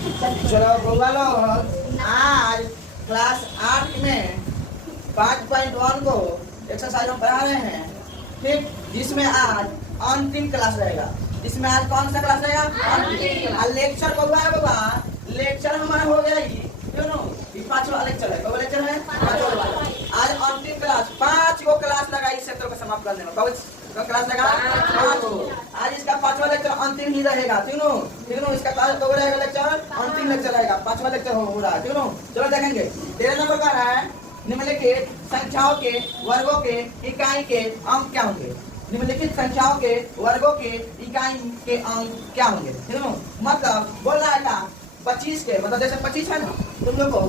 चलो गोवा लोग आज क्लास 8 में 5.1 को एक्सरसाइज हम पढ़ा रहे हैं, ठीक, जिसमें आज अंतिम क्लास रहेगा। इसमें आज कौन सा क्लास रहेगा? लेक्चर गोवा है बाबा, लेक्चर हमारा हो गया ही, क्यों नो? ये 5वां लेक्चर है। कब लेक्चर है? 5वां वाला। आज अंतिम क्लास 5 को क्लास लगा इस सत्र को समाप्त करने में। कब क्लास लगा? 5 को। आज इसका 5वां लेक्चर अंतिम ही रहेगा, तीनों तीनों इसका क्लास कब रहेगा? लेक्चर अंतिम लेक्चर रहेगा, 5वां लेक्चर हो रहा है, तीनों। चलो देखेंगे 13 नंबर का है निम्नलिखित संख्याओं के वर्गों के इकाई के अंक क्या होंगे। निम्नलिखित संख्याओं के वर्गों के इकाई के अंक क्या होंगे, तीनों। मतलब बोल रहा है था 25 के, मतलब जैसे 25 है ना, तुम लोग को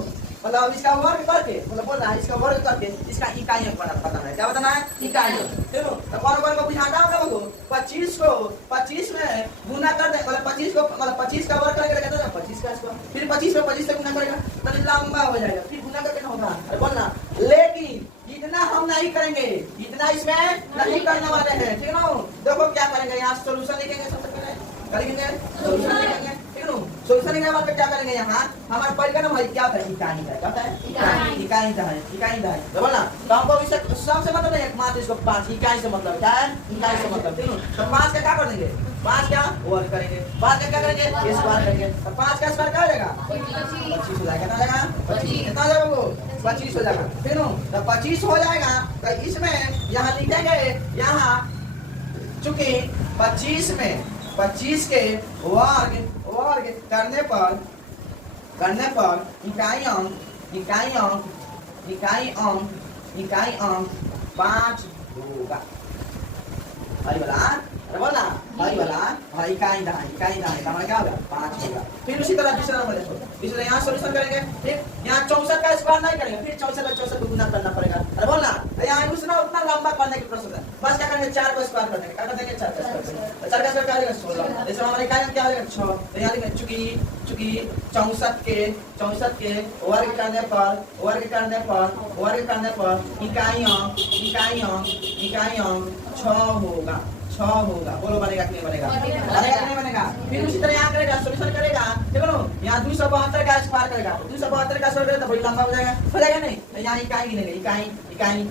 मतलब इसका वर्ग करके, मतलब बोल रहा है इसका वर्ग करके इसका इकाई अंक बताना है। क्या बताना है? इकाई अंक। देखो तो वर्ग को बुझाता होगा वो 25 को 25 में गुना कर दे, मतलब 25 को मतलब 25 का वर्ग करके कहते हैं 25 का स्क्वायर, फिर 25 में 25 से गुना करेगा तो लंबा हो जाएगा, फिर गुना करके ना होगा। अरे बोलना, लेकिन इतना हम नहीं करेंगे, इतना इसमें नहीं करने वाले हैं, ठीक है ना। देखो क्या करेंगे, यहाँ सोल्यूशन लिखेंगे, सबसे पहले करेंगे सोल्यूशन लिखेंगे, ठीक है। सोल्यूशन लिखने के बाद क्या करेंगे, यहाँ हमारे परिकर भाई क्या है? इकाई है, क्या है? इकाई है, इकाई है। तो बोलना तो हमको इससे सबसे मतलब नहीं, मात्र इसको 5 इकाई से मतलब क्या है? इकाई से मतलब, ठीक है। तो 5 का क्या कर देंगे? 5 क्या वर्ग करेंगे, 5 का क्या करेंगे? स्क्वायर करेंगे। तो 5 का स्क्वायर क्या हो जाएगा? 25 हो जाएगा। कितना हो जाएगा? 25। कितना हो जाएगा वो? 25 हो जाएगा, ठीक है। तो 25 हो जाएगा तो इसमें यहाँ लिखेंगे, यहाँ चूंकि 25 में 25 के वर्ग करने पर इकाई अंक 5 होगा। भाई बोला भाई इकाई दाएं हमारा क्या होगा? 5 होगा। फिर उसी तरह दूसरा नंबर देखो, दूसरा यहाँ सोल्यूशन करेंगे, ठीक। यहाँ 64 का स्क्वायर नहीं करेंगे, फिर 64 को गुना करना पड़ेगा। अरे बोलना यहाँ दूसरा उतना लंबा करने की प्रोसेस है, बस क्या करेंगे 4 को स्क्वायर कर देंगे। क्या कर देंगे? 4 का स्क्वायर करेंगे। 4 का स्क्वायर क्या होगा? 16। जैसे हमारे इकाई क्या होगा? 6। तो यहाँ लिखेंगे चूंकि 64 के वर्ग करने पर इकाई अंक 6 होगा। बोलो बनेगा कि नहीं बनेगा? बनेगा कि नहीं बनेगा? फिर उसी तरह यहाँ करेगा, सोल्यूशन करेगा, ठीक है। यहाँ 272 का स्क्वायर करेगा, 272 का स्क्वायर करेगा तो बड़ी लंबा हो जाएगा नहीं। तो यहाँ इकाई गिनेंगे, इकाई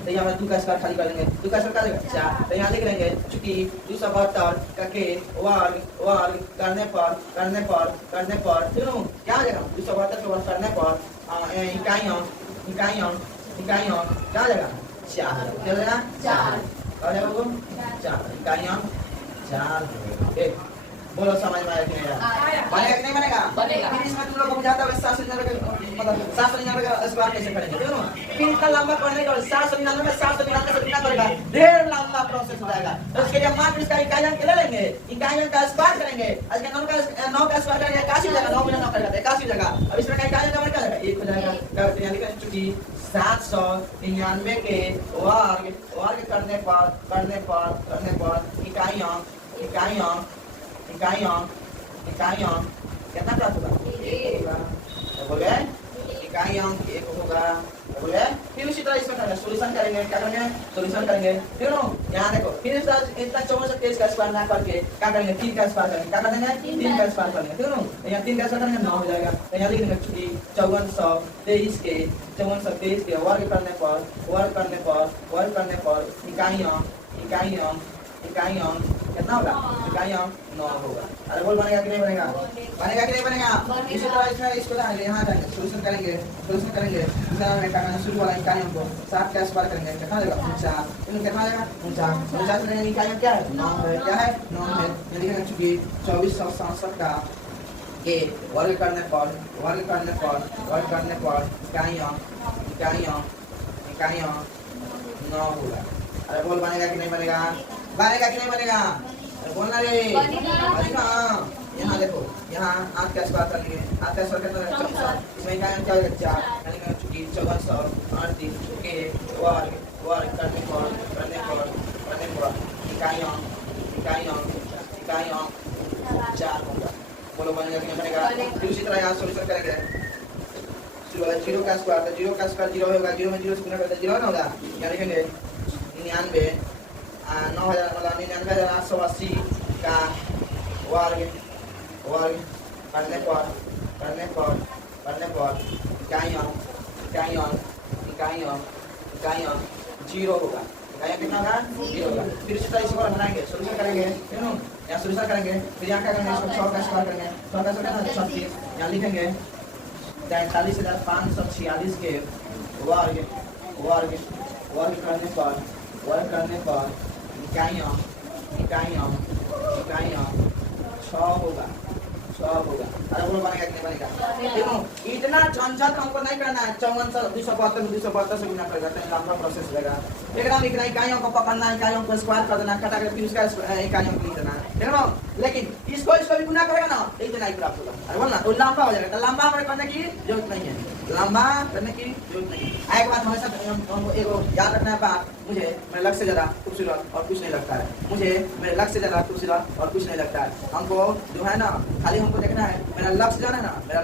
तो यहाँ 2 का स्क्वायर खाली कर लेंगे, 2 का स्क्वायर क्या देगा? 4। तो यहाँ लिख लेंगे चूंकि 272 के वर्ग करने पर, ठीक है। क्या हो जाएगा? 272 के वर्ग करने पर इकाई अंक क्या हो जाएगा? 4। क्या हो जाएगा? 4 और है वो 4 इकाई अंक 4। बोलो समझ में आया कि नहीं बनेगा? फिर इसमें तुम लोग को बुझाता है 799 मतलब 799 का स्क्वायर कैसे करेंगे, ठीक है। फिर इतना लंबा करने का 799 में 799 से गुना करेगा, ढेर लंबा प्रोसेस हो जाएगा। तो उसके लिए मात्र इसका इकाई अंक ले लेंगे, इकाई अंक का स्क्वायर करेंगे, आज के 9 का स्क्वायर करेंगे 81 हो जाएगा, 9 गुना 9 करेगा 81 हो जाएगा। अब इसमें का इकाई अंक क्या जाएगा? 1 हो जाएगा। तो यहाँ लिखा है चूंकि 799 के वर्ग करने पर इकाई अंक कितना प्राप्त होगा? 1 होगा। तो बोले इकाई अंक 1 होगा। तो बोले फिर उसी तरह इसमें करेंगे, सोल्यूशन करेंगे। क्या करेंगे? सोल्यूशन करेंगे, ठीक है। यहाँ देखो फिर इतना 64 का स्क्वायर ना करके क्या करेंगे? 3 का स्क्वायर करेंगे। क्या करेंगे? 3 का स्क्वायर करेंगे, ठीक है। यहाँ 3 का स्क्वायर करेंगे 9 हो जाएगा। तो यहाँ लिख देंगे चूंकि 5423 के वर्ग करने पर इकाई अंक कितना होगा? इकाई अंक 9 होगा। अरे बोल बनेगा कि नहीं बनेगा? बनेगा कि नहीं बनेगा? इसी तरह इसमें इसको यहाँ जाएंगे, सोल्यूशन करेंगे। शुरू वाला इकाई अंक को 7 का स्क्वायर करेंगे, कितना देगा? 49। कितना देगा? 49 में इकाई अंक क्या है? 9 है। क्या है? 9 है। ये लिखेंगे चूंकि 2467 का के वर्ग करने पर इकाई अंक 9 होगा। अरे बोल बनेगा कि नहीं बनेगा? बनेगा कि नहीं बनेगा? अरे बोलना रे बनेगा। यहाँ देखो, यहाँ 8 का स्क्वायर कर लिए, 8 का स्क्वायर कितना है? 64। इसमें इकाई अंक क्या होगा? 4। यानी चूंकि 5438 के वर्ग करने पर इकाई अंक 4 होगा। बोलो बनेगा कि नहीं बनेगा? फिर उसी तरह यहाँ सोल्यूशन करेंगे। 0 का स्क्वायर, 0 का स्क्वायर 0 होगा, 0 में 0 से गुना करते 0 ना होगा। यहाँ लिखेंगे 99 9,99,880 का वर्ग करने पर करने पर इकाइयों जीरो होगा। इकाइयों कितना होगा? जीरो होगा। फिर इसी तरह इसको बनाएंगे, सोल्यूशन करेंगे, यहाँ सोल्यूशन करेंगे, फिर यहाँ क्या करेंगे? इसको 100 का स्क्वायर करेंगे, 100 का स्क्वायर 36, यहाँ लिखेंगे 43,546 के वर्ग करने पर इकाइयों 6 होगा। अरे बोलो बनेगा कि नहीं बनेगा? देखो इतना झंझट हमको नहीं करना है। 54 से गुना करेगा, लंबा प्रोसेस रहेगा। एकदम इकाइयों को पकड़ना, इकाइयों को स्क्वायर कर देना, कटा कर फिर उसका इकाइयों को लिख देना, ठीक है। लेकिन इसको भी गुना करेगा ना, इतना ही प्राप्त होगा। अरे बोलना तो लंबा हो जाएगा। तो लंबा हमें करने की जरूरत नहीं है, लंबा करने की जरूरत नहीं है। एक बात हमेशा हमको एगो याद रखना है बात, मुझे मेरे लक्ष्य से ज्यादा खूबसूरत और कुछ नहीं लगता है। मुझे मेरे लक्ष्य से ज्यादा खूबसूरत और कुछ नहीं लगता है। हमको जो है ना, खाली हमको देखना है मेरा लक्ष्य जाना है ना, मेरा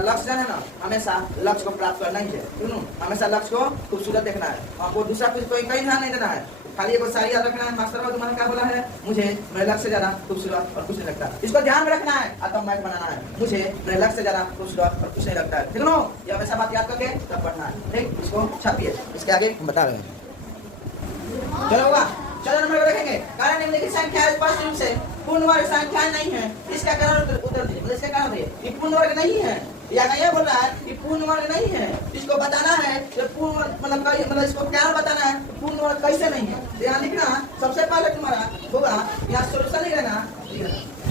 लक्ष्य जाना है ना, हमेशा लक्ष्य को प्राप्त करना ही है, सुनो। हमेशा लक्ष्य को खूबसूरत देखना है, हमको दूसरा कुछ कोई कहीं ध्यान नहीं देना है। खाली एक सारी याद रखना है, मास्टर बाबू तुम्हारा क्या बोला है? मुझे मेरे लक्ष्य से ज्यादा खूबसूरत और कुछ नहीं लगता। इसको ध्यान में रखना है, आत्मवाद बनाना है। मुझे मेरे लक्ष्य से ज्यादा खूबसूरत और कुछ नहीं लगता है, ठीक है। ये हमेशा बात याद करके तब पढ़ना है, ठीक। इसको छापिए, इसके आगे हम बता रहे हैं। चलो होगा, चलो नंबर देखेंगे। कारण निम्नलिखित संख्या स्पष्ट रूप से पूर्ण वर्ग संख्या नहीं है, इसका कारण उत्तर दीजिए। इसका कारण दीजिए, ये पूर्ण वर्ग नहीं है। या ये बोल रहा है कि पूर्ण वर्ग नहीं है, इसको बताना है कि पूर्ण मतलब इसको क्या बताना है, पूर्ण वर्ग कैसे नहीं है। तो यहाँ लिखना सबसे पहले तुम्हारा होगा, यहाँ सोल्यूशन लिख लेना,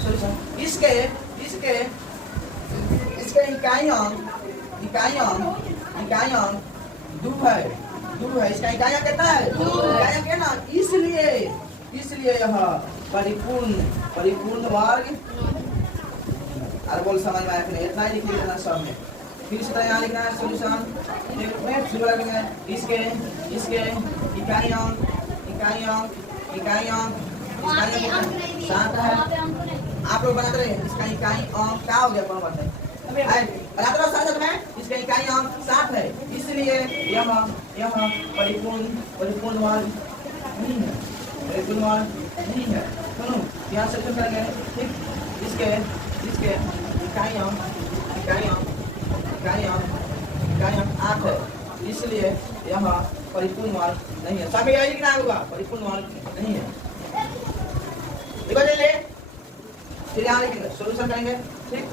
सोल्यूशन। इसके इकाइयों 2 है, इसका इकाइयां कितना है? 2 इकाइयां क्या ना, इसलिए यह परिपूर्ण वर्ग। अरे बोल समझ में आया कि नहीं? इतना ही लिख लेना सब में। फिर इस तरह यहाँ लिखना है सोल्यूशन, शुरू करेंगे। इसके इकाइयों 7 है। आप लोग बनाते रहे, इसका इकाइयों क्या हो गया? बनाते रहो साथ में। इसका इकाइयों 7 है, इसलिए यह परिपूर्ण वर्ग नहीं है, सुनो। यहाँ से करेंगे, ठीक। इसके इकाइयों 8 है, इसलिए यह परिपूर्ण वर्ग नहीं है। सब यही लिखना होगा, परिपूर्ण वर्ग नहीं है। देखो ले, फिर यहाँ लिखेंगे, सोल्यूशन करेंगे, ठीक।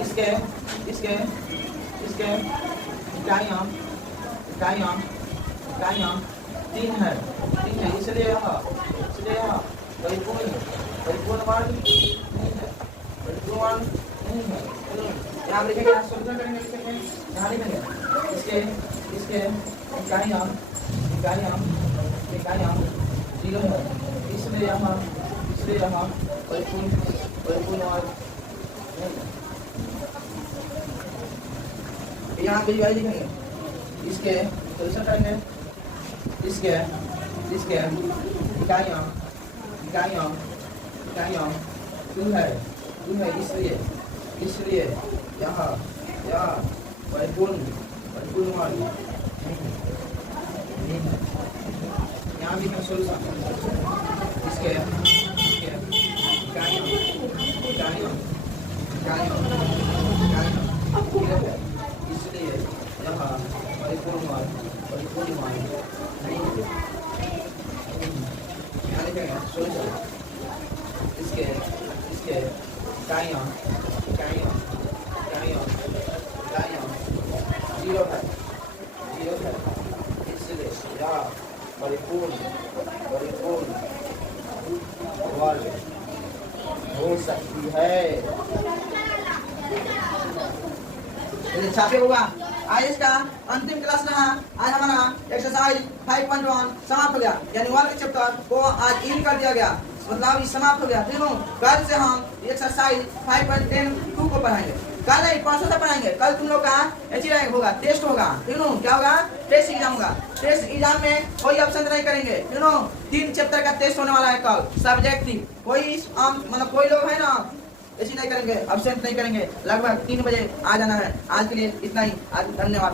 इसके इकाइयों 3 है, इसलिए यह परिपूर्ण वर्ग नहीं है, यहाँ लिखेंगे, सोल्यूशन करेंगे, यहाँ लिखेंगे। इसके इकाइयों 0 है, इसलिए यह परिपूर्ण वर्ग नहीं है। यहाँ पे यही लिखेंगे, इसके सोल्यूशन करेंगे। इसके इकाइयों 2 है, इसलिए यहाँ परिपूर्ण वर्ग नहीं है। यहाँ भी सोल्यूशन, इसके इकाइयों 0 है, इसलिए यहाँ परिपूर्ण वर्ग नहीं है। यहाँ लिखेंगे सोल्यूशन, इसके इकाइयों 0 है, इसलिए यह परिपूर्ण वर्ग हो सकती है। छापे होगा। आज इसका अंतिम क्लास रहा। आज हमारा एक्सरसाइज 5.1 समाप्त हो गया, यानी वर्ग चैप्टर को आज इन कर दिया गया, मतलब ये समाप्त हो गया। देखो कल से हम एक्सरसाइज 5.10 को पढ़ाएंगे। कल नहीं, परसों से पढ़ाएंगे। कल तुम लोग का होगा, टेस्ट होगा, क्या होगा? टेस्ट एग्जाम होगा। टेस्ट एग्जाम में कोई ऑप्शन नहीं करेंगे, 3 चैप्टर का टेस्ट होने वाला है कल, सब्जेक्टिव। कोई मतलब कोई लोग है ना ऐसी नहीं करेंगे, अब्सेंट नहीं करेंगे। लगभग 3 बजे आ जाना है। आज के लिए इतना ही। आज धन्यवाद।